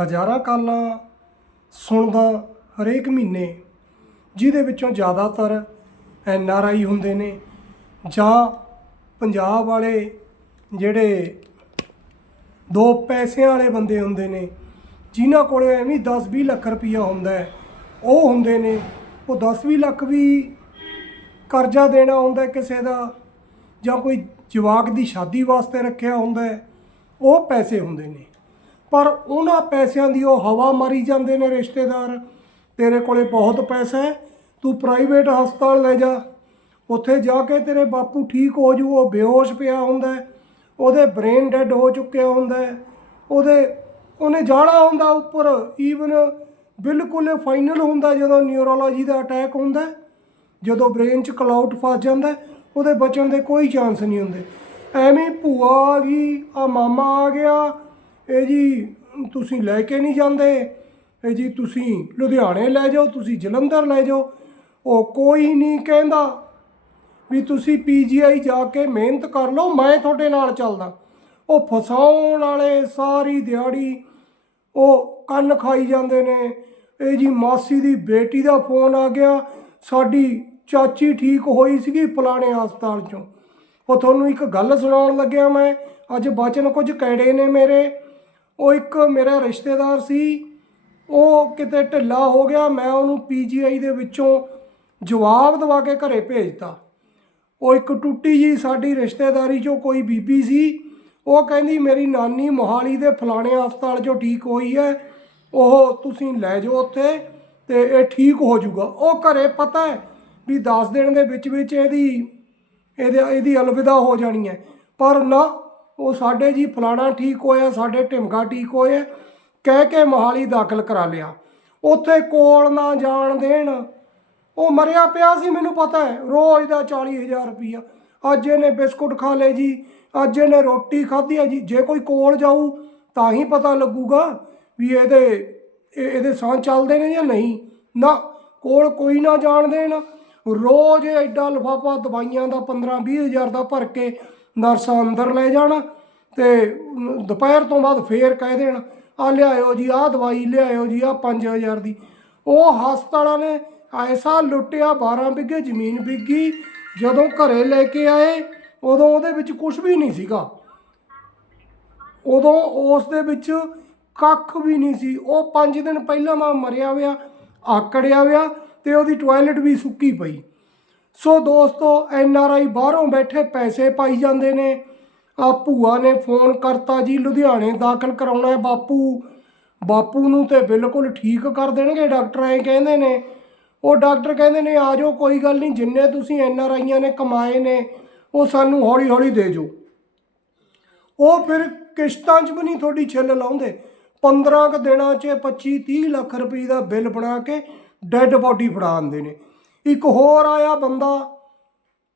ਹਜ਼ਾਰਾਂ ਕਾਲਾਂ ਸੁਣਦਾ ਹਰੇਕ ਮਹੀਨੇ, ਜਿਹਦੇ ਵਿੱਚੋਂ ਜ਼ਿਆਦਾਤਰ ਐਨ ਆਰ ਆਈ ਹੁੰਦੇ ਨੇ ਜਾਂ ਪੰਜਾਬ ਵਾਲੇ ਜਿਹੜੇ ਦੋ ਪੈਸਿਆਂ ਵਾਲੇ ਬੰਦੇ ਹੁੰਦੇ ਨੇ ਜਿਨ੍ਹਾਂ ਕੋਲੇ ਐਵੇਂ 10-20 ਲੱਖ ਰੁਪਈਆ ਹੁੰਦਾ ਹੈ, ਉਹ ਹੁੰਦੇ ਨੇ। ਉਹ 10-20 ਲੱਖ ਵੀ ਕਰਜ਼ਾ ਦੇਣਾ ਹੁੰਦਾ ਕਿਸੇ ਦਾ ਜਾਂ ਕੋਈ ਜਵਾਕ ਦੀ ਸ਼ਾਦੀ ਵਾਸਤੇ ਰੱਖਿਆ ਹੁੰਦਾ ਉਹ ਪੈਸੇ ਹੁੰਦੇ ਨੇ। ਪਰ ਉਹਨਾਂ ਪੈਸਿਆਂ ਦੀ ਉਹ ਹਵਾ ਮਾਰੀ ਜਾਂਦੇ ਨੇ ਰਿਸ਼ਤੇਦਾਰ। ਤੇਰੇ ਕੋਲੇ ਬਹੁਤ ਪੈਸਾ ਹੈ, ਤੂੰ ਪ੍ਰਾਈਵੇਟ ਹਸਪਤਾਲ ਲੈ ਜਾ। ਉੱਥੇ ਜਾ ਕੇ ਤੇਰੇ ਬਾਪੂ ਠੀਕ ਹੋ ਜੂ, ਉਹ ਬੇਹੋਸ਼ ਪਿਆ ਹੁੰਦਾ ਹੈ, ਉਹਦੇ ਬ੍ਰੇਨ ਡੈਡ ਹੋ ਚੁੱਕਿਆ ਹੁੰਦਾ ਹੈ, ਉਹਦੇ, ਉਹਨੇ ਜਾਣਾ ਹੁੰਦਾ ਉੱਪਰ ਈਵਨ ਬਿਲਕੁਲ ਫਾਈਨਲ ਹੁੰਦਾ ਜਦੋਂ ਨਿਊਰੋਲੋਜੀ ਦਾ ਅਟੈਕ ਹੁੰਦਾ ਜਦੋਂ ਬ੍ਰੇਨ 'ਚ ਕਲਾਉਟ ਫਸ ਜਾਂਦਾ ਉਹਦੇ ਬਚਣ ਦੇ ਕੋਈ ਚਾਂਸ ਨਹੀਂ ਹੁੰਦੇ। ਐਵੇਂ ਭੂਆ ਆ ਗਈ, ਆ ਮਾਮਾ ਆ ਗਿਆ ਇਹ ਜੀ, ਤੁਸੀਂ ਲੈ ਕੇ ਨਹੀਂ ਜਾਂਦੇ। ਇਹ ਜੀ, ਤੁਸੀਂ ਲੁਧਿਆਣੇ ਲੈ ਜਾਓ, ਤੁਸੀਂ ਜਲੰਧਰ ਲੈ ਜਾਓ। ਉਹ ਕੋਈ ਨਹੀਂ ਕਹਿੰਦਾ ਵੀ ਤੁਸੀਂ ਪੀਜੀਆਈ ਜਾ ਕੇ ਮਿਹਨਤ ਕਰ ਲਓ, ਮੈਂ ਤੁਹਾਡੇ ਨਾਲ ਚੱਲਦਾ। ਉਹ ਫਸਾਉਣ ਵਾਲੇ ਸਾਰੀ ਦਿਹਾੜੀ ਉਹ ਕੰਨ ਖਾਈ ਜਾਂਦੇ ਨੇ। ਇਹ ਜੀ, ਮਾਸੀ ਦੀ ਬੇਟੀ ਦਾ ਫੋਨ ਆ ਗਿਆ। ਸਾਡੀ ਚਾਚੀ ਠੀਕ ਹੋਈ ਸੀਗੀ ਫਲਾਣੇ ਹਸਪਤਾਲ ਚੋਂ। ਉਹ ਤੁਹਾਨੂੰ ਇੱਕ ਗੱਲ ਸੁਣਾਉਣ ਲੱਗਿਆ ਮੈਂ। ਅੱਜ ਬਚਨ ਕੁਝ ਕੈੜੇ ਨੇ ਮੇਰੇ। ਉਹ ਇੱਕ ਮੇਰਾ ਰਿਸ਼ਤੇਦਾਰ ਸੀ, ਉਹ ਕਿਤੇ ਢਿੱਲਾ ਹੋ ਗਿਆ, ਮੈਂ ਉਹਨੂੰ ਪੀਜੀਆਈ ਦੇ ਵਿੱਚੋਂ ਜਵਾਬ ਦਵਾ ਕੇ ਘਰੇ ਭੇਜਤਾ। ਉਹ ਇੱਕ ਟੁੱਟੀ ਜੀ ਸਾਡੀ ਰਿਸ਼ਤੇਦਾਰੀ ਚੋਂ ਕੋਈ ਬੀਬੀ ਸੀ, ਉਹ ਕਹਿੰਦੀ, ਮੇਰੀ ਨਾਨੀ ਮੋਹਾਲੀ ਦੇ ਫਲਾਣੇ ਹਸਪਤਾਲ ਚੋਂ ਠੀਕ ਹੋਈ ਹੈ, ਉਹ ਤੁਸੀਂ ਲੈ ਜਾਓ ਉੱਥੇ ਤੇ ਇਹ ਠੀਕ ਹੋ ਜਾਊਗਾ। ਉਹ ਘਰੇ ਪਤਾ ਹੈ ਵੀ 10 ਦਿਨ ਦੇ ਵਿੱਚ ਵਿੱਚ ਇਹਦੀ, ਇਹਦੇ, ਇਹਦੀ ਅਲਵਿਦਾ ਹੋ ਜਾਣੀ ਹੈ, ਪਰ ਨਾ ਉਹ ਸਾਡੇ ਜੀ ਫਲਾਣਾ ਠੀਕ ਹੋਇਆ, ਸਾਡੇ ਢਿਮਕਾ ਠੀਕ ਹੋਇਆ, ਕਹਿ ਕੇ ਮੋਹਾਲੀ ਦਾਖਲ ਕਰਾ ਲਿਆ। ਉੱਥੇ ਕੋਲ ਨਾ ਜਾਣ ਦੇਣ। ਉਹ ਮਰਿਆ ਪਿਆ ਸੀ, ਮੈਨੂੰ ਪਤਾ ਹੈ। ਰੋਜ਼ ਦਾ 40000 ਰੁਪਈਆ। ਅੱਜ ਇਹਨੇ ਬਿਸਕੁਟ ਖਾ ਲਏ ਜੀ, ਅੱਜ ਇਹਨੇ ਰੋਟੀ ਖਾਧੀ ਹੈ ਜੀ। ਜੇ ਕੋਈ ਕੋਲ ਜਾਊ, ਤਾਂ ਹੀ ਪਤਾ ਲੱਗੂਗਾ ਵੀ ਇਹਦੇ, ਇਹ- ਇਹਦੇ ਸਾਹ ਚੱਲਦੇ ਨੇ ਜਾਂ ਨਹੀਂ। ਨਾ, ਕੋਲ ਕੋਈ ਨਾ ਜਾਣ ਦੇਣ। ਰੋਜ਼ ਐਡਾ ਲਫਾਫਾ ਦਵਾਈਆਂ ਦਾ 15 20000 ਦਾ ਭਰ ਕੇ ਨਰਸਾਂ ਅੰਦਰ ਲੈ ਜਾਣ ਤੇ ਦੁਪਹਿਰ ਤੋਂ ਬਾਅਦ ਫੇਰ ਕਹਿ ਦੇਣ, ਆ ਲਿਆਇਓ ਜੀ, ਆਹ ਦਵਾਈ ਲਿਆਇਓ ਜੀ, ਆਹ 5000 ਦੀ। ਉਹ ਹਸਪਤਾਲਾਂ ਨੇ ਐਸਾ ਲੁੱਟਿਆ 12 ਬਿੱਗੇ ਜ਼ਮੀਨ ਵਿਕੀ ਜਦੋਂ ਘਰੇ ਲੈ ਕੇ ਆਏ, ਉਦੋਂ ਉਹਦੇ ਵਿੱਚ ਕੁਝ ਵੀ ਨਹੀਂ ਸੀਗਾ। ਉਦੋਂ ਉਸ ਦੇ ਵਿੱਚ ਕੱਖ ਵੀ ਨਹੀਂ ਸੀ। ਉਹ 5 ਦਿਨ ਪਹਿਲਾਂ ਦਾ ਮਰਿਆ ਹੋਇਆ, ਆਕੜਿਆ ਹੋਇਆ ਤੇ ਉਹਦੀ ਟਾਇਲਟ ਵੀ ਸੁੱਕੀ ਪਈ। ਸੋ ਦੋਸਤੋ, ਐਨ ਆਰ ਆਈ ਬਾਹਰੋਂ ਬੈਠੇ ਪੈਸੇ ਪਾਈ ਜਾਂਦੇ ਨੇ। ਆ ਭੂਆ ਨੇ ਫੋਨ ਕਰਤਾ ਜੀ, ਲੁਧਿਆਣੇ ਦਾਖਲ ਕਰਾਉਣਾ ਹੈ ਬਾਪੂ। ਬਾਪੂ ਨੂੰ ਤੇ ਬਿਲਕੁਲ ਠੀਕ ਕਰ ਦੇਣਗੇ, ਡਾਕਟਰ ਐ ਕਹਿੰਦੇ ਨੇ। ਉਹ ਡਾਕਟਰ ਕਹਿੰਦੇ ਨੇ, ਆ ਜਾਓ, ਕੋਈ ਗੱਲ ਨਹੀਂ, ਜਿੰਨੇ ਤੁਸੀਂ ਐਨ ਆਰ ਆਈਆਂ ਨੇ ਕਮਾਏ ਨੇ, ਉਹ ਸਾਨੂੰ ਹੌਲੀ ਹੌਲੀ ਦੇ ਜੋ ਉਹ ਫਿਰ ਕਿਸ਼ਤਾਂ 'ਚ ਵੀ ਨਹੀਂ ਤੁਹਾਡੀ ਛਿੱਲ ਲਾਉਂਦੇ। 15 ਕ ਦਿਨਾਂ 'ਚ 25 30 ਲੱਖ ਰੁਪਏ ਦਾ ਬਿੱਲ ਬਣਾ ਕੇ ਡੈੱਡ ਬਾਡੀ ਫੜਾ ਦਿੰਦੇ ਨੇ। ਇੱਕ ਹੋਰ ਆਇਆ ਬੰਦਾ,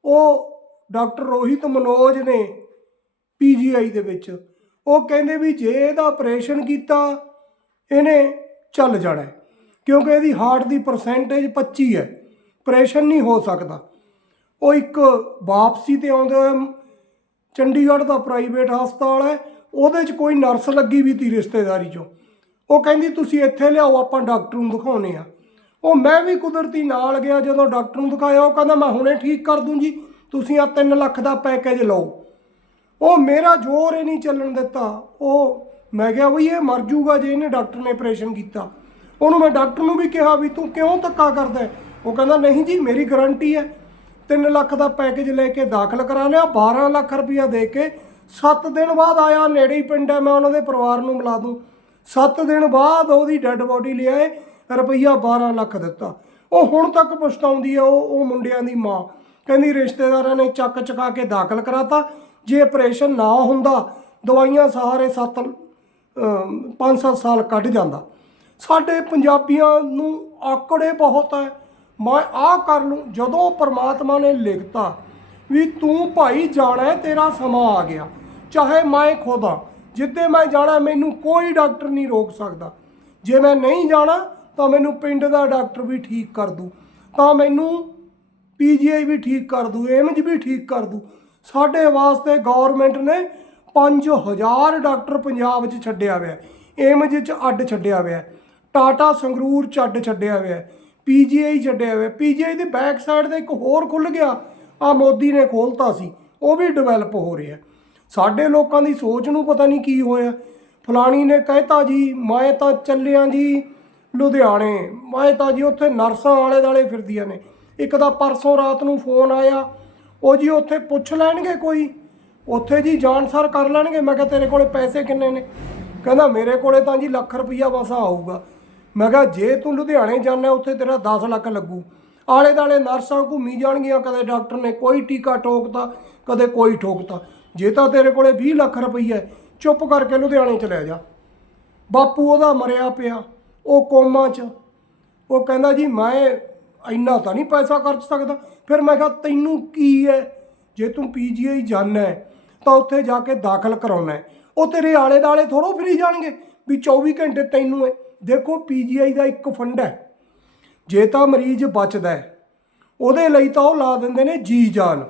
ਉਹ ਡਾਕਟਰ ਰੋਹਿਤ ਮਨੋਜ ਨੇ ਪੀਜੀਆਈ ਦੇ ਵਿੱਚ। ਉਹ ਕਹਿੰਦੇ ਵੀ ਜੇ ਇਹਦਾ ਆਪਰੇਸ਼ਨ ਕੀਤਾ, ਇਹਨੇ ਚੱਲ ਜਾਣਾ ਕਿਉਂਕਿ ਇਹਦੀ ਹਾਰਟ ਦੀ ਪਰਸੈਂਟੇਜ 25 ਹੈ ਆਪਰੇਸ਼ਨ ਨਹੀਂ ਹੋ ਸਕਦਾ। ਉਹ ਇੱਕ ਵਾਪਸੀ ਤੇ ਆਉਂਦੇ ਹੋਏ ਚੰਡੀਗੜ੍ਹ ਦਾ ਪ੍ਰਾਈਵੇਟ ਹਸਪਤਾਲ ਹੈ, ਉਹਦੇ 'ਚ ਕੋਈ ਨਰਸ ਲੱਗੀ ਵੀ ਤੀ ਰਿਸ਼ਤੇਦਾਰੀ 'ਚੋਂ। ਉਹ ਕਹਿੰਦੀ, ਤੁਸੀਂ ਇੱਥੇ ਲਿਆਓ, ਆਪਾਂ ਡਾਕਟਰ ਨੂੰ ਦਿਖਾਉਨੇ ਆ ਉਹ ਮੈਂ ਵੀ ਕੁਦਰਤੀ ਨਾਲ ਗਿਆ ਜਦੋਂ ਡਾਕਟਰ ਨੂੰ ਦਿਖਾਇਆ, ਉਹ ਕਹਿੰਦਾ, ਮੈਂ ਹੁਣੇ ਠੀਕ ਕਰ ਦੂੰ ਜੀ, ਤੁਸੀਂ ਆ 3 ਲੱਖ ਦਾ ਪੈਕੇਜ ਲਓ। ਉਹ ਮੇਰਾ ਜ਼ੋਰ ਹੀ ਨਹੀਂ ਚੱਲਣ ਦਿੱਤਾ। ਉਹ ਮੈਂ ਕਿਹਾ ਵੀ ਇਹ ਮਰ ਜੂਗਾ ਜੇ ਇਹਨੇ ਡਾਕਟਰ ਨੇ ਆਪਰੇਸ਼ਨ ਕੀਤਾ। ਉਹਨੂੰ ਮੈਂ ਡਾਕਟਰ ਨੂੰ ਵੀ ਕਿਹਾ ਵੀ, ਤੂੰ ਕਿਉਂ ਧੱਕਾ ਕਰਦਾ ਉਹ ਕਹਿੰਦਾ, ਨਹੀਂ ਜੀ, ਮੇਰੀ ਗਾਰੰਟੀ ਹੈ 3 ਲੱਖ ਦਾ ਪੈਕੇਜ ਲੈ ਕੇ ਦਾਖਲ ਕਰਾ ਲਿਆ 12 ਲੱਖ ਰੁਪਇਆ ਦੇ ਕੇ 7 ਦਿਨ ਬਾਅਦ ਆਇਆ, ਨੇੜੇ ਹੀ ਪਿੰਡ ਹੈ, ਮੈਂ ਉਹਨਾਂ ਦੇ ਪਰਿਵਾਰ ਨੂੰ ਮਿਲਾ ਦੂੰ। 7 ਦਿਨ ਬਾਅਦ ਉਹਦੀ ਡੈੱਡ ਬੋਡੀ ਲਿਆਏ ਰੁਪਈਆ 12 ਲੱਖ ਦਿੱਤਾ। ਉਹ ਹੁਣ ਤੱਕ ਪਛਤਾਉਂਦੀ ਹੈ ਉਹ ਉਹ ਮੁੰਡਿਆਂ ਦੀ ਮਾਂ। ਕਹਿੰਦੀ ਰਿਸ਼ਤੇਦਾਰਾਂ ਨੇ ਚੱਕ ਚਕਾ ਕੇ ਦਾਖਲ ਕਰਾਤਾ। ਜੇ ਆਪਰੇਸ਼ਨ ਨਾ ਹੁੰਦਾ, ਦਵਾਈਆਂ ਸਾਰੇ 7 5-7 ਸਾਲ ਕੱਢ ਜਾਂਦਾ। ਸਾਡੇ ਪੰਜਾਬੀਆਂ ਨੂੰ ਆਕੜੇ ਬਹੁਤ ਹੈ। ਮੈਂ ਆਹ ਕਰ ਲੂੰ। ਜਦੋਂ ਪਰਮਾਤਮਾ ਨੇ ਲਿਖਤਾ ਵੀ ਤੂੰ ਭਾਈ ਜਾਣਾ ਤੇਰਾ ਸਮਾਂ ਆ ਗਿਆ। ਚਾਹੇ ਮੈਂ ਖੁਦ ਖੁਦਾ ਜਿੱਦੇ ਮੈਂ ਜਾਣਾ, ਮੈਨੂੰ ਕੋਈ ਡਾਕਟਰ ਨਹੀਂ ਰੋਕ ਸਕਦਾ। ਜੇ ਮੈਂ ਨਹੀਂ ਜਾਣਾ ਤਾਂ ਮੈਨੂੰ ਪਿੰਡ ਦਾ ਡਾਕਟਰ ਵੀ ਠੀਕ ਕਰ ਦੂ, ਤਾਂ ਮੈਨੂੰ ਪੀਜੀਆਈ ਵੀ ਠੀਕ ਕਰ ਦੂ, ਏਮਜ ਵੀ ਠੀਕ ਕਰ ਦੂ। ਸਾਡੇ ਵਾਸਤੇ ਗਵਰਨਮੈਂਟ ਨੇ 5000 ਡਾਕਟਰ ਪੰਜਾਬ 'ਚ ਛੱਡਿਆ ਹੋਇਆ ਏਮਜ 'ਚ ਅੱਡ ਛੱਡਿਆ ਹੋਇਆ ਟਾਟਾ ਸੰਗਰੂਰ 'ਚ ਅੱਡ ਛੱਡਿਆ ਹੋਇਆ ਹੈ। ਪੀਜੀਆਈ ਛੱਡਿਆ ਹੋਇਆ ਪੀਜੀਆਈ ਦੀ ਬੈਕ ਸਾਈਡ ਤੇ ਇੱਕ ਹੋਰ ਖੁੱਲ ਗਿਆ। ਆ ਮੋਦੀ ਨੇ ਖੋਲਤਾ ਸੀ। ਉਹ ਵੀ ਡਿਵੈਲਪ ਹੋ ਰਿਹਾ ਸਾਡੇ ਲੋਕਾਂ ਦੀ ਸੋਚ ਨੂੰ ਪਤਾ ਨਹੀਂ ਕੀ ਹੋਇਆ। ਫਲਾਣੀ ਨੇ ਕਹਿਤਾ ਜੀ, ਮੈਂ ਤਾਂ ਚੱਲਿਆ ਜੀ। ਲੁਧਿਆਣੇ। ਮੈਂ ਤਾਂ ਜੀ ਉੱਥੇ ਨਰਸਾਂ ਆਲੇ ਦਾਲੇ ਫਿਰਦੀਆਂ ਨੇ। ਇੱਕ ਦਾ ਪਰਸੋਂ ਰਾਤ ਨੂੰ ਫੋਨ ਆਇਆ। ਉਹ ਜੀ ਉੱਥੇ ਪੁੱਛ ਲੈਣਗੇ ਕੋਈ? ਉੱਥੇ ਜੀ ਜਾਣਸਾਰ ਕਰ ਲੈਣਗੇ। ਮੈਂ ਕਿਹਾ, ਤੇਰੇ ਕੋਲੇ ਪੈਸੇ ਕਿੰਨੇ ਨੇ? ਕਹਿੰਦਾ, ਮੇਰੇ ਕੋਲੇ ਤਾਂ ਜੀ ਲੱਖ ਰੁਪਈਆ ਬਸ ਆਊਗਾ। ਮੈਂ ਕਿਹਾ, ਜੇ ਤੂੰ ਲੁਧਿਆਣੇ ਜਾਣਾ, ਉੱਥੇ ਤੇਰਾ 10 ਲੱਖ ਲੱਗੂ। ਆਲੇ ਦਾਲੇ ਨਰਸਾਂ ਘੁੰਮੀ ਜਾਣਗੀਆਂ, ਕਦੇ ਡਾਕਟਰ ਨੇ ਕੋਈ ਟੀਕਾ ਠੋਕਤਾ, ਕਦੇ ਕੋਈ ਠੋਕਤਾ। ਜੇ ਤਾਂ ਤੇਰੇ ਕੋਲੇ 20 ਲੱਖ ਰੁਪਈਆ ਚੁੱਪ ਕਰਕੇ ਲੁਧਿਆਣੇ ਚਲੇ ਜਾ। ਬਾਪੂ ਉਹਦਾ ਮਰਿਆ ਪਿਆ। ਉਹ ਕੋਮਾ 'ਚ। ਉਹ ਕਹਿੰਦਾ ਜੀ, ਮੈਂ ਇੰਨਾ ਤਾਂ ਨਹੀਂ ਪੈਸਾ ਖਰਚ ਸਕਦਾ। ਫਿਰ ਮੈਂ ਕਿਹਾ, ਤੈਨੂੰ ਕੀ ਹੈ ਜੇ ਤੂੰ ਪੀਜੀਆਈ ਜਾਣਾ ਹੈ ਤਾਂ ਉੱਥੇ ਜਾ ਕੇ ਦਾਖਲ ਕਰਾਉਣਾ। ਉਹ ਤੇਰੇ ਆਲੇ ਦਾਲੇ ਥੋੜੋ ਫਰੀ ਜਾਣਗੇ ਵੀ 24 ਘੰਟੇ ਤੈਨੂੰ ਹੈ ਦੇਖੋ ਪੀਜੀਆਈ ਦਾ ਇੱਕ ਫੰਡ ਹੈ ਜੇ ਤਾਂ ਮਰੀਜ਼ ਬਚਦਾ, ਉਹਦੇ ਲਈ ਤਾਂ ਉਹ ਲਾ ਦਿੰਦੇ ਨੇ ਜੀ ਜਾਨ।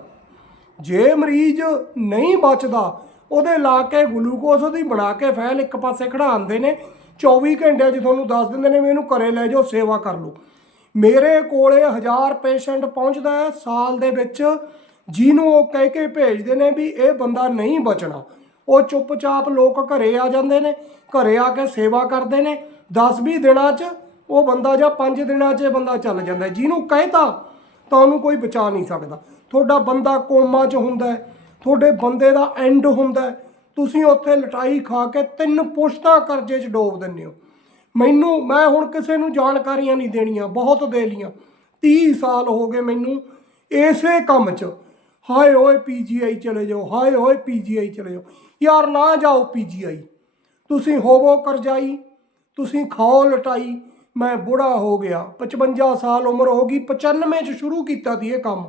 ਜੇ ਮਰੀਜ਼ ਨਹੀਂ ਬਚਦਾ, ਉਹਦੇ ਲਾ ਕੇ ਗਲੂਕੋਜ਼ ਉਹਦੀ ਬਣਾ ਕੇ ਫੈਲ ਇੱਕ ਪਾਸੇ ਖੜਾਉਂਦੇ ਨੇ। 24 ਘੰਟੇ 'ਚ ਤੁਹਾਨੂੰ ਦੱਸ ਦਿੰਦੇ ਨੇ ਵੀ ਇਹਨੂੰ ਘਰੇ ਲੈ ਜਾਓ, ਸੇਵਾ ਕਰ ਲਓ। ਮੇਰੇ ਕੋਲੇ 1000 ਪੇਸ਼ੈਂਟ ਪਹੁੰਚਦਾ ਹੈ, ਸਾਲ ਦੇ ਵਿੱਚ ਜਿਹਨੂੰ ਉਹ ਕਹਿ ਕੇ ਭੇਜਦੇ ਨੇ ਵੀ ਇਹ ਬੰਦਾ ਨਹੀਂ ਬਚਣਾ। ਉਹ ਚੁੱਪਚਾਪ ਲੋਕ ਘਰੇ ਆ ਜਾਂਦੇ ਨੇ, ਘਰੇ ਆ ਕੇ ਸੇਵਾ ਕਰਦੇ ਨੇ। 10-20 ਦਿਨਾਂ 'ਚ ਉਹ ਬੰਦਾ ਜਾਂ 5 ਦਿਨਾਂ 'ਚ ਇਹ ਬੰਦਾ ਚੱਲ ਜਾਂਦਾ ਜਿਹਨੂੰ ਕਹਿਤਾ, ਤਾਂ ਉਹਨੂੰ ਕੋਈ ਬਚਾ ਨਹੀਂ ਸਕਦਾ। ਤੁਹਾਡਾ ਬੰਦਾ ਕੋਮਾ 'ਚ ਹੁੰਦਾ ਹੈ, ਤੁਹਾਡੇ ਬੰਦੇ ਦਾ ਐਂਡ ਹੁੰਦਾ ਹੈ। ਤੁਸੀਂ ਉੱਥੇ ਲਟਾਈ ਖਾ ਕੇ ਤਿੰਨ ਪੁਸ਼ਤਾਂ ਕਰਜ਼ੇ 'ਚ ਡੋਬ ਦਿੰਦੇ ਹੋ। ਮੈਨੂੰ, ਮੈਂ ਹੁਣ ਕਿਸੇ ਨੂੰ ਜਾਣਕਾਰੀਆਂ ਨਹੀਂ ਦੇਣੀਆਂ, ਬਹੁਤ ਦੇ ਲੀਆਂ 30 ਸਾਲ ਹੋ ਗਏ ਮੈਨੂੰ ਇਸੇ ਕੰਮ 'ਚ। ਹਾਏ ਓਏ ਪੀਜੀਆਈ ਚਲੇ ਜਾਓ, ਹਾਏ ਓਏ ਪੀਜੀਆਈ ਚਲੇ ਜਾਓ। ਯਾਰ ਨਾ ਜਾਓ ਪੀਜੀਆਈ ਤੁਸੀਂ ਹੋਵੋ ਕਰਜਾਈ, ਤੁਸੀਂ ਖਾਓ ਲਟਾਈ। ਮੈਂ ਬੁੜਾ ਹੋ ਗਿਆ 55 ਸਾਲ ਉਮਰ ਹੋ ਗਈ 95 ਚ ਸ਼ੁਰੂ ਕੀਤਾ ਸੀ ਇਹ ਕੰਮ।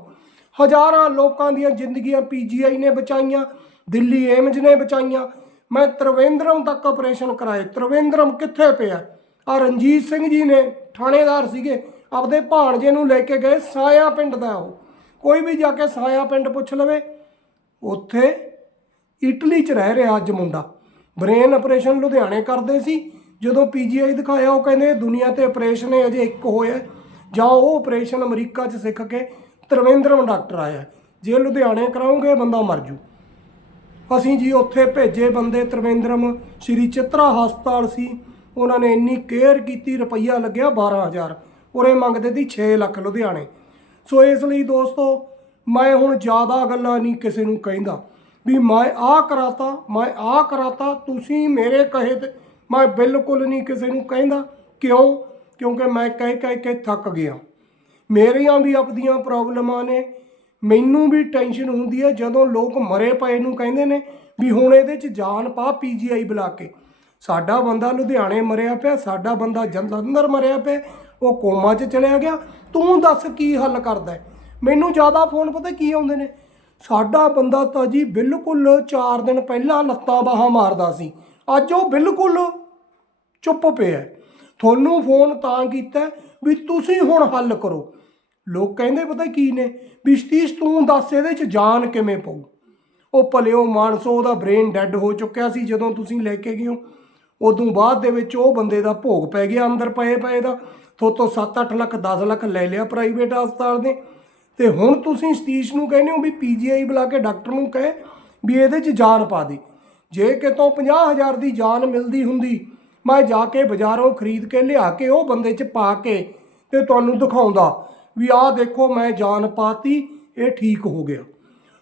ਹਜ਼ਾਰਾਂ ਲੋਕਾਂ ਦੀਆਂ ਜ਼ਿੰਦਗੀਆਂ ਪੀਜੀਆਈ ਨੇ ਬਚਾਈਆਂ ਦਿੱਲੀ ਏਮਜ ਨੇ ਬਚਾਈਆਂ। ਮੈਂ ਤ੍ਰਿਵੇਂਦਰਮ ਤੱਕ ਆਪਰੇਸ਼ਨ ਕਰਾਏ। ਤ੍ਰਿਵੇਂਦਰਮ ਕਿੱਥੇ ਪਿਆ? ਆ ਰਣਜੀਤ ਸਿੰਘ ਜੀ ਨੇ, ਥਾਣੇਦਾਰ ਸੀਗੇ। ਆਪਦੇ ਭਾਣਜੇ ਨੂੰ ਲੈ ਕੇ ਗਏ ਸਾਇਆ ਪਿੰਡ ਦਾ ਉਹ। ਕੋਈ ਵੀ ਜਾ ਕੇ ਸਾਇਆ ਪਿੰਡ ਪੁੱਛ ਲਵੇ, ਉੱਥੇ ਇਟਲੀ 'ਚ ਰਹਿ ਰਿਹਾ ਅੱਜ ਮੁੰਡਾ। ਬ੍ਰੇਨ ਆਪਰੇਸ਼ਨ ਲੁਧਿਆਣੇ ਕਰਦੇ ਸੀ। ਜਦੋਂ ਪੀਜੀਆਈ ਦਿਖਾਇਆ, ਉਹ ਕਹਿੰਦੇ ਦੁਨੀਆ ਤੇ ਆਪਰੇਸ਼ਨ ਹੈ ਅਜੇ ਇੱਕ ਹੋਇਆ। ਜਾਂ ਉਹ ਆਪਰੇਸ਼ਨ ਅਮਰੀਕਾ 'ਚ ਸਿੱਖ ਕੇ ਤ੍ਰਿਵੇਂਦਰਮ ਡਾਕਟਰ ਆਇਆ। ਜੇ ਲੁਧਿਆਣੇ ਕਰਾਉਂਗੇ, ਬੰਦਾ ਮਰ ਜੂ। ਅਸੀਂ ਜੀ ਉੱਥੇ ਭੇਜੇ ਬੰਦੇ ਤ੍ਰਿਵੇਂਦਰਮ, ਸ਼੍ਰੀ ਚਿੱਤਰਾ ਹਸਪਤਾਲ ਸੀ। ਉਹਨਾਂ ਨੇ ਇੰਨੀ ਕੇਅਰ ਕੀਤੀ, ਰੁਪਈਆ ਲੱਗਿਆ 12000 ਉਰੇ ਮੰਗਦੇ ਸੀ 6 ਲੱਖ ਲੁਧਿਆਣੇ। ਸੋ ਇਸ ਲਈ ਦੋਸਤੋ, ਮੈਂ ਹੁਣ ਜ਼ਿਆਦਾ ਗੱਲਾਂ ਨਹੀਂ ਕਿਸੇ ਨੂੰ ਕਹਿੰਦਾ। ਵੀ ਮੈਂ ਆਹ ਕਰਾਤਾ, ਮੈਂ ਆਹ ਕਰਾਤਾ, ਤੁਸੀਂ ਮੇਰੇ ਕਹੇ ਤੇ ਮੈਂ ਬਿਲਕੁਲ ਨਹੀਂ ਕਿਸੇ ਨੂੰ ਕਹਿੰਦਾ। ਕਿਉਂ? ਕਿਉਂਕਿ ਮੈਂ ਕਹਿ ਕਹਿ ਕੇ ਥੱਕ ਗਿਆ। ਮੇਰੀਆਂ ਵੀ ਆਪਦੀਆਂ ਪ੍ਰੋਬਲਮਾਂ ਨੇ ਮੈਨੂੰ ਵੀ ਟੈਨਸ਼ਨ ਹੁੰਦੀ ਹੈ ਜਦੋਂ ਲੋਕ ਮਰੇ ਪਏ ਨੂੰ ਕਹਿੰਦੇ ਨੇ ਵੀ ਹੁਣ ਇਹਦੇ 'ਚ ਜਾਨ ਪਾ ਪੀਜੀਆਈ ਬੁਲਾ ਕੇ। ਸਾਡਾ ਬੰਦਾ ਲੁਧਿਆਣੇ ਮਰਿਆ ਪਿਆ, ਸਾਡਾ ਬੰਦਾ ਜਲੰਧਰ ਮਰਿਆ ਪਿਆ, ਉਹ ਕੋਮਾ 'ਚ ਚਲਿਆ ਗਿਆ। ਤੂੰ ਦੱਸ ਕੀ ਹੱਲ ਕਰਦਾ ਮੈਨੂੰ ਜ਼ਿਆਦਾ ਫੋਨ ਪਤਾ ਕੀ ਆਉਂਦੇ ਨੇ? ਸਾਡਾ ਬੰਦਾ ਤਾਂ ਜੀ ਬਿਲਕੁਲ 4 ਦਿਨ ਪਹਿਲਾਂ ਲੱਤਾਂ ਬਾਹਾਂ ਮਾਰਦਾ ਸੀ। ਅੱਜ ਉਹ ਬਿਲਕੁਲ ਚੁੱਪ ਪਿਆ ਤੁਹਾਨੂੰ ਫੋਨ ਤਾਂ ਕੀਤਾ ਵੀ ਤੁਸੀਂ ਹੁਣ ਹੱਲ ਕਰੋ। ਲੋਕ ਕਹਿੰਦੇ ਪਤਾ ਕੀ ਨੇ? ਵੀ ਸਤੀਸ਼ ਤੂੰ ਦੱਸ ਇਹਦੇ ਚ ਜਾਨ ਕਿਵੇਂ ਪਊ? ਉਹ ਭਲਿਓ ਮਾਨਸੋ ਉਹਦਾ ਬ੍ਰੇਨ ਡੈੱਡ ਹੋ ਚੁੱਕਿਆ ਸੀ ਜਦੋਂ ਤੁਸੀਂ ਲੈ ਕੇ ਗਏ ਹੋ। ਉਦੋਂ ਬਾਅਦ ਦੇ ਵਿੱਚ ਉਹ ਬੰਦੇ ਦਾ ਭੋਗ ਪੈ ਗਿਆ ਅੰਦਰ ਪਏ ਪਏ ਦਾ। ਥੋਤੋਂ 7-8 ਲੱਖ 10 ਲੱਖ ਲੈ ਲਿਆ ਪ੍ਰਾਈਵੇਟ ਹਸਪਤਾਲ ਨੇ। ਤੇ ਹੁਣ ਤੁਸੀਂ ਸਤੀਸ਼ ਨੂੰ ਕਹਿੰਦੇ ਹੋ ਵੀ ਪੀਜੀਆਈ ਬੁਲਾ ਕੇ ਡਾਕਟਰ ਨੂੰ ਕਹੇ ਵੀ ਇਹਦੇ 'ਚ ਜਾਨ ਪਾ ਦੇ। ਜੇ ਕਿਤੋਂ 50000 ਦੀ ਜਾਨ ਮਿਲਦੀ ਹੁੰਦੀ, ਮੈਂ ਜਾ ਕੇ ਬਾਜ਼ਾਰੋਂ ਖਰੀਦ ਕੇ ਲਿਆ ਕੇ ਉਹ ਬੰਦੇ 'ਚ ਪਾ ਕੇ ਤੇ ਤੁਹਾਨੂੰ ਦਿਖਾਉਂਦਾ। ਵੀ ਆਹ ਦੇਖੋ ਮੈਂ ਜਾਨ ਪਾਤੀ ਇਹ ਠੀਕ ਹੋ ਗਿਆ।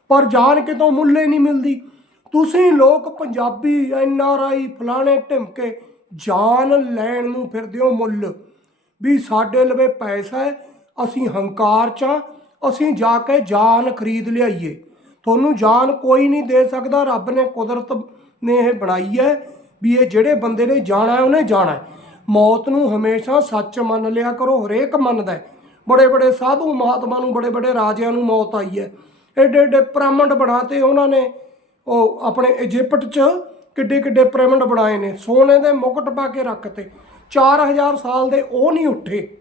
ਪਰ ਜਾਨ ਕਿਤੋਂ ਮੁੱਲੇ ਨਹੀਂ ਮਿਲਦੀ। ਤੁਸੀਂ ਲੋਕ ਪੰਜਾਬੀ ਐਨ ਆਰ ਆਈ ਫਲਾਣੇ ਢਿਮਕੇ ਜਾਨ ਲੈਣ ਨੂੰ ਫਿਰਦੇ ਹੋ ਮੁੱਲ। ਵੀ ਸਾਡੇ ਲਵੇ ਪੈਸਾ ਹੈ ਅਸੀਂ ਹੰਕਾਰ ਚ ਹਾਂ, ਅਸੀਂ ਜਾ ਕੇ ਜਾਨ ਖਰੀਦ ਲਿਆਈਏ। ਤੁਹਾਨੂੰ ਜਾਨ ਕੋਈ ਨਹੀਂ ਦੇ ਸਕਦਾ ਰੱਬ ਨੇ ਕੁਦਰਤ ਨੇ ਇਹ ਬਣਾਈ ਹੈ ਵੀ ਇਹ ਜਿਹੜੇ ਬੰਦੇ ਨੇ ਜਾਣਾ ਉਹਨੇ ਜਾਣਾ ਮੌਤ ਨੂੰ ਹਮੇਸ਼ਾ ਸੱਚ ਮੰਨ ਲਿਆ ਕਰੋ ਹਰੇਕ ਮੰਨਦਾ ਹੈ। ਬੜੇ ਬੜੇ ਸਾਧੂ ਮਹਾਤਮਾ ਨੂੰ, ਬੜੇ ਬੜੇ ਰਾਜਿਆਂ ਨੂੰ ਮੌਤ ਆਈ ਹੈ। ਐਡੇ ਏਡੇ ਪਿਰਾਮਿਡ ਬਣਾਤੇ ਉਹਨਾਂ ਨੇ। ਉਹ ਆਪਣੇ ਇਜਿਪਟ 'ਚ ਕਿੱਡੇ ਕਿੱਡੇ ਪਿਰਾਮਿਡ ਬਣਾਏ ਨੇ। ਸੋਨੇ ਦੇ ਮੁਕਟ ਪਾ ਕੇ ਰੱਖਤੇ। 4000 ਸਾਲ ਦੇ ਉਹ ਨਹੀਂ ਉੱਠੇ।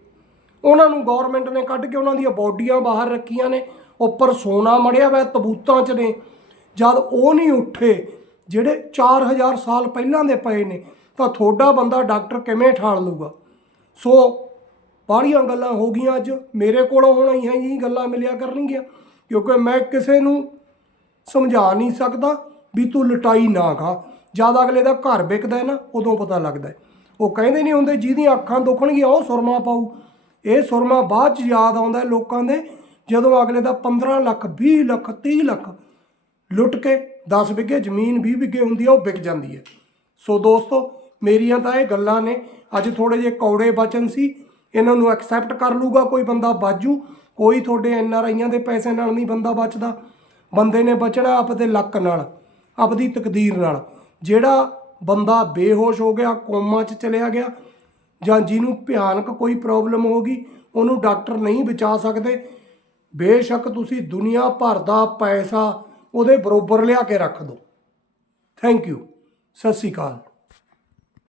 ਉਹਨਾਂ ਨੂੰ ਗਵਰਨਮੈਂਟ ਨੇ ਕੱਢ ਕੇ ਉਹਨਾਂ ਦੀਆਂ ਬਾਡੀਆਂ ਬਾਹਰ ਰੱਖੀਆਂ ਨੇ। ਉੱਪਰ ਸੋਨਾ ਮੜਿਆ ਹੋਇਆ, ਤਬੂਤਾਂ 'ਚ ਨੇ। ਜਦ ਉਹ ਨਹੀਂ ਉੱਠੇ, ਜਿਹੜੇ 4000 ਸਾਲ ਪਹਿਲਾਂ ਦੇ ਪਏ ਨੇ, ਤਾਂ ਤੁਹਾਡਾ ਬੰਦਾ ਡਾਕਟਰ ਕਿਵੇਂ ਠਾਲ ਲੂਗਾ ਸੋ ਬਾਹਲੀਆਂ ਗੱਲਾਂ ਹੋ ਗਈਆਂ ਅੱਜ। ਮੇਰੇ ਕੋਲੋਂ ਹੁਣ ਇਹਾਂ ਹੀ ਗੱਲਾਂ ਮਿਲਿਆ ਕਰਨਗੀਆਂ, ਕਿਉਂਕਿ ਮੈਂ ਕਿਸੇ ਨੂੰ ਸਮਝਾ ਨਹੀਂ ਸਕਦਾ ਵੀ ਤੂੰ ਲਟਾਈ ਨਾ ਖਾ। ਜਦ ਅਗਲੇ ਦਾ ਘਰ ਵਿਕਦਾ ਨਾ, ਉਦੋਂ ਪਤਾ ਲੱਗਦਾ ਉਹ ਕਹਿੰਦੇ ਨਹੀਂ ਹੁੰਦੇ ਜਿਹਦੀਆਂ ਅੱਖਾਂ ਦੁਖਣਗੀਆਂ, ਉਹ ਸੁਰਮਾ ਪਾਊ। ਇਹ ਸੁਰਮਾ ਬਾਅਦ ਚ ਯਾਦ ਆਉਂਦਾ ਲੋਕਾਂ ਦੇ, ਜਦੋਂ ਅਗਲੇ ਦਾ 15 ਲੱਖ 20 ਲੱਖ 30 ਲੱਖ ਲੁੱਟ ਕੇ 10 ਵਿਗੇ ਜ਼ਮੀਨ 20 ਵਿਗੇ ਹੁੰਦੀ ਆ ਉਹ ਵਿਕ ਜਾਂਦੀ ਹੈ। ਸੋ ਦੋਸਤੋ, ਮੇਰੀਆਂ ਤਾਂ ਇਹ ਗੱਲਾਂ ਨੇ। ਅੱਜ ਥੋੜੇ ਜਿਹੇ ਕੌੜੇ ਬਚਨ ਸੀ। ਇਹਨਾਂ ਨੂੰ ਐਕਸੈਪਟ ਕਰ ਲੂਗਾ ਕੋਈ ਬੰਦਾ ਬਾਜੂ, ਕੋਈ ਤੁਹਾਡੇ ਐਨ ਆਰ ਆਈਆਂ ਦੇ ਪੈਸੇ ਨਾਲ ਨਹੀਂ ਬੰਦਾ ਬਚਦਾ। ਬੰਦੇ ਨੇ ਬਚਣਾ ਆਪਦੇ ਲੱਕ ਨਾਲ, ਆਪਦੀ ਤਕਦੀਰ ਨਾਲ। ਜਿਹੜਾ ਬੰਦਾ ਬੇਹੋਸ਼ ਹੋ ਗਿਆ, ਕੋਮਾ 'ਚ ਚਲਿਆ ਗਿਆ, ਜਾਂ ਜਿਹਨੂੰ ਭਿਆਨਕ ਕੋਈ ਪ੍ਰੋਬਲਮ ਹੋ ਗਈ, ਉਹਨੂੰ ਡਾਕਟਰ ਨਹੀਂ ਬਚਾ ਸਕਦੇ, ਬੇਸ਼ੱਕ ਤੁਸੀਂ ਦੁਨੀਆ ਭਰ ਦਾ ਪੈਸਾ ਉਹਦੇ ਬਰੋਬਰ ਲਿਆ ਕੇ ਰੱਖ ਦਿਓ ਥੈਂਕ ਯੂ ਸਤਿ ਸ਼੍ਰੀ ਅਕਾਲ।